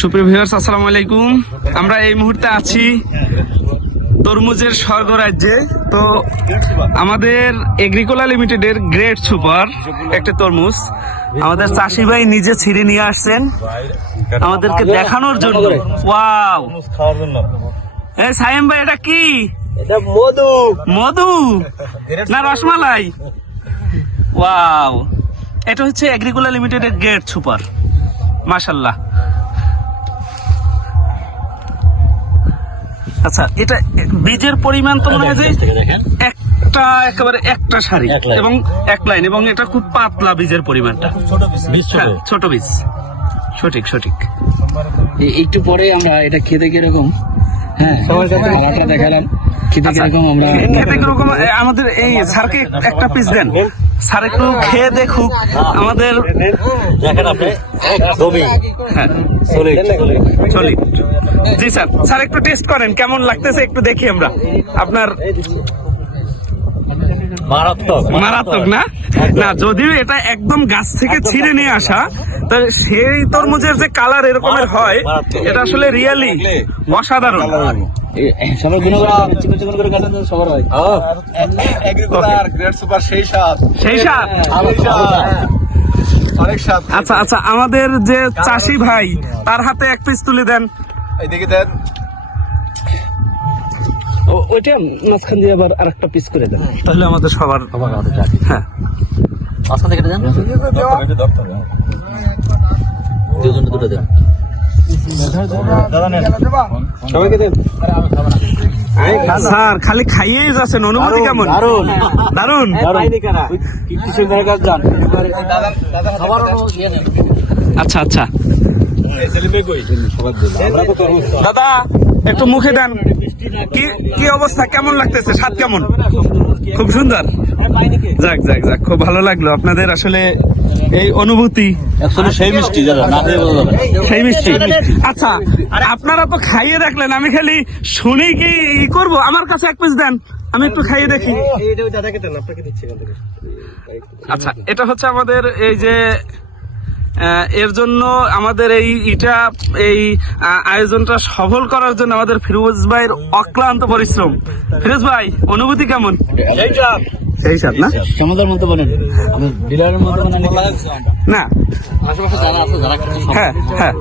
সুপ্রিয় ভিউয়ার্স আসসালামু আলাইকুম। আমরা এই মুহূর্তে আছি তরমুজের স্বর্গ রাজ্যে। তো আমাদের এগ্রিকোলা লিমিটেডের গ্রেট সুপার একটা তরমুজ। আমাদের চাষি ভাই নিজে ছিঁড়ে নিয়ে আসছেন। আমাদেরকে দেখানোর জন্য। ওয়াও! জন্য সাইম ভাই এটা কি? এটা মধু। মধু? না রসমালাই? ওয়াও! এটা হচ্ছে এগ্রিকোলা লিমিটেডের গ্রেট সুপার। মাশাল্লাহ। আচ্ছা এটা বীজের পরিমাণ তো মনে হয় যে একটা একেবারে একটা সারি এবং এক লাইন এবং এটা খুব পাতলা বীজের পরিমাণটা। ছোট বীজ। ছোট? হ্যাঁ, ছোট বীজ। সঠিক সঠিক। একটু পরে আমরা এটা খেতে কীরকম? হ্যাঁ দেখালাম। খেতে কীরকম আমরা খেতে কীরকম আমাদের এই স্যারকে একটা পিস দেন। স্যার একটু খেয়ে দেখুক আমাদের দেখেন আপনি। একদমই হ্যাঁ। সলিড। চলি জি স্যার। স্যার একটু টেস্ট করেন কেমন লাগতেছে একটু দেখি আমরা। আপনার মারাত্মক। মারাত্মক না? না যদিও এটা একদম গাছ থেকে ছিঁড়ে নিয়ে আসা তো সেই তরমুজের যে কালার এরকমের হয় এটা আসলে রিয়েলি অসাধারণ। হয়। আচ্ছা আচ্ছা আমাদের যে চাষি ভাই তার হাতে এক পিস তুলে দেন। এইদিকে দেন ও- ওইটা মাঝখান দিয়ে আবার আর একটা পিস করে দেন তাহলে আমাদের সবার হ্যাঁ মাঝখান থেকে দেন দুজন দুটো দেন স্যার খালি খাইয়েই যাচ্ছেন অনুভূতি কেমন দারুণ দারুণ আচ্ছা আচ্ছা দাদা একটু মুখে দেন। কি কি অবস্থা? কেমন লাগতেছে? স্বাদ কেমন? খুব সুন্দর? যাক যাক যাক খুব ভালো লাগল। আপনাদের আসলে এই অনুভূতি। সেই মিষ্টি। সেই মিষ্টি। আচ্ছা আপনারা তো খাইয়ে দেখলেন আমি খালি শুনি কি ই করব। আমার কাছে এক পিস দেন আমি একটু খাইয়ে দেখি। আচ্ছা এটা হচ্ছে আমাদের এই যে এর জন্য আমাদের এই এটা এই আয়োজনটা সফল করার জন্য আমাদের ফিরোজ ভাইয়ের অক্লান্ত পরিশ্রম। ফিরোজ ভাই অনুভূতি কেমন? সেই সাথ না? সমাদার মতো বলেন। আমি ডিলারের মতো না। আশেপাশে যারা আছে যারা খাচ্ছে সব- হ্যাঁ হ্যাঁ।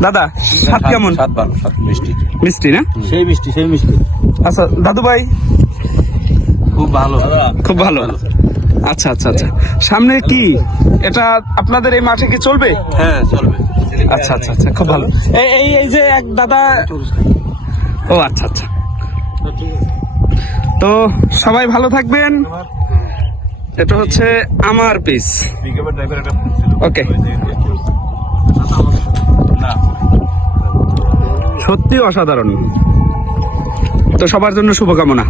দাদা স্বাদ কেমন? স্বাদ ভালো স্বাদ মিষ্টি। মিষ্টি না? সেই মিষ্টি সেই মিষ্টি। আচ্ছা দাদু ভাই খুব ভালো। খুব ভালো। আচ্ছা আচ্ছা আচ্ছা। সামনে কি? এটা আপনাদের এই মাঠে কি চলবে? হ্যাঁ চলবে। আচ্ছা আচ্ছা আচ্ছা খুব ভালো। এই এই যে এক দাদা ও আচ্ছা আচ্ছা। তো সবাই ভালো থাকবেন। এটা হচ্ছে আমার পিস। ওকে। সত্যি অসাধারণ। তো সবার জন্য শুভকামনা।